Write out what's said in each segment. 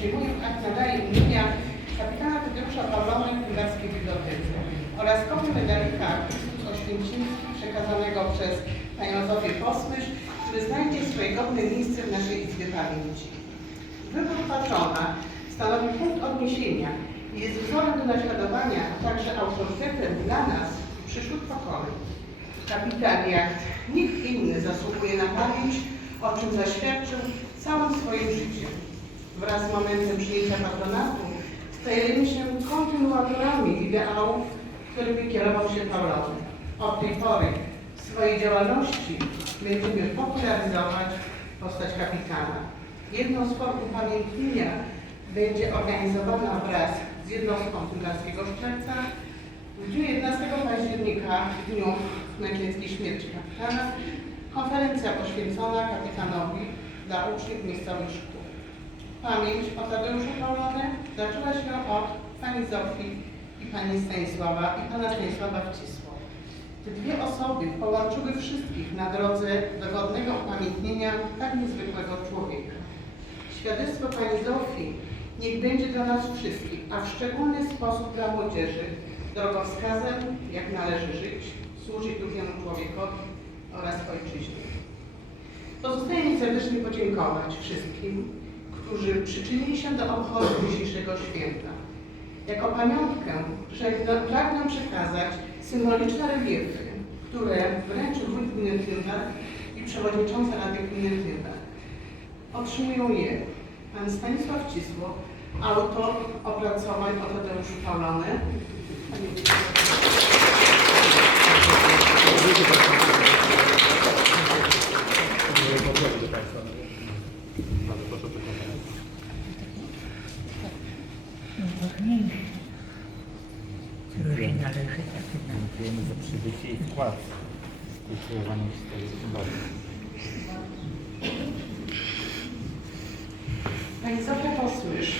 przyjmuje akt nadaje imienia kapitana Tadeusza Pawlona w Królewskiej Bibliotece oraz kopię medalika Chrystus Oświęcimski przekazanego przez panią Zofię Posmysz, który znajdzie swoje godne miejsce w naszej Izbie Pamięci. Wybór patrona stanowi punkt odniesienia i jest wzorem do naśladowania, a także autorytetem dla nas przyszłych pokoleń. Kapitan jak nikt inny zasługuje na pamięć, o czym zaświadczył całym swoim życiem. Wraz z momentem przyjęcia patronatu stajemy się kontynuatorami ideałów, którymi kierował się Paulony. Od tej pory w swojej działalności będziemy popularyzować postać kapitana. Jedną z form upamiętnienia będzie organizowana wraz z jednostką Tylarskiego Szczelca w dniu 11 października, w dniu męczeńskiej śmierci kapitana, konferencja poświęcona kapitanowi dla uczniów miejscowych szkół. Pamięć o Tadeuszu Paulony zaczęła się od pani Zofii i pani Stanisława i pana Stanisława Wcisło. Te dwie osoby połączyły wszystkich na drodze do godnego upamiętnienia tak niezwykłego człowieka. Świadectwo pani Zofii niech będzie dla nas wszystkich, a w szczególny sposób dla młodzieży, drogowskazem, jak należy żyć, służyć drugiemu człowiekowi oraz ojczyźnie. Pozostaje mi serdecznie podziękować wszystkim, którzy przyczynili się do obchodu dzisiejszego święta. Jako pamiątkę pragnę- przekazać symboliczne reliefy, które wręczył wójt gminy Tymbar i przewodnicząca Rady Gminy Tymbar. Otrzymują je pan Stanisław Cisło, autor opracowań o Tadeuszu Paulony. Której należy tak Dziękujemy za przybycie i wkład w kultywowanie historii Zofia Posłysz,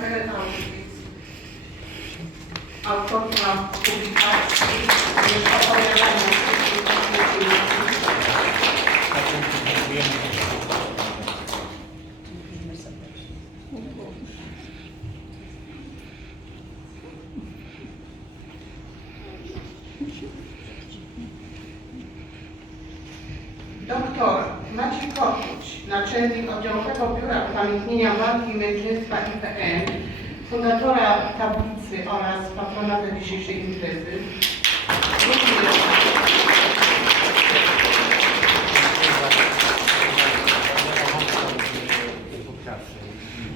KRL Auschwitz, autorka publikacji, naczelnik oddziałowego biura upamiętnienia walki i męczeństwa IPN, fundatora tablicy oraz patronata dzisiejszej imprezy.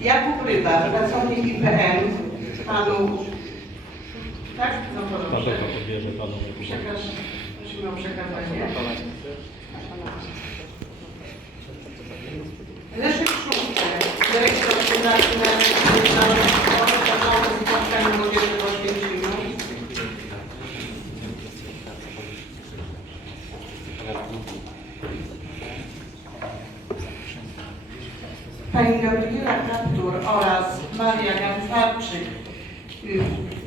Jakub Ryba, pracownik IPN, panu... Tak? No to dobrze. Przekaż, prosimy o przekazanie. Oświęcimiu. Pani Gabriela Kaptur oraz Maria Gancarczyk. Y,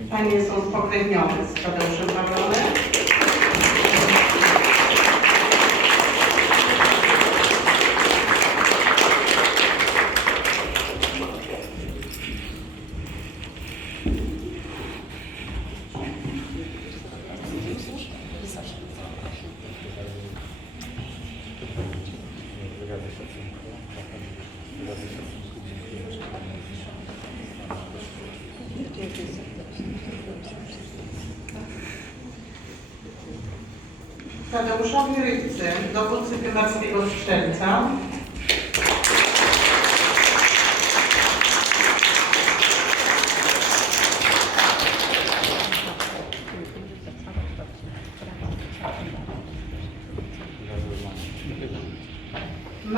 Panie są spokrewnione z Tadeuszem Pawlonem. Tadeuszowi Rybce, dowódcy Tymarskiego Strzelca.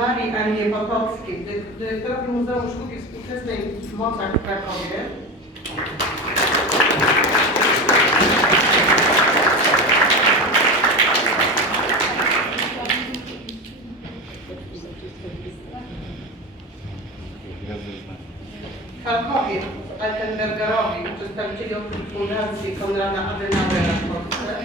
Marii Annie Potockiej, dy- dyrektorowi Muzeum Sztuki Współczesnej w Mocach w Krakowie. Charkowie, Altenbergerowi, przedstawicieli Fundacji Konrada Adenauera w Polsce.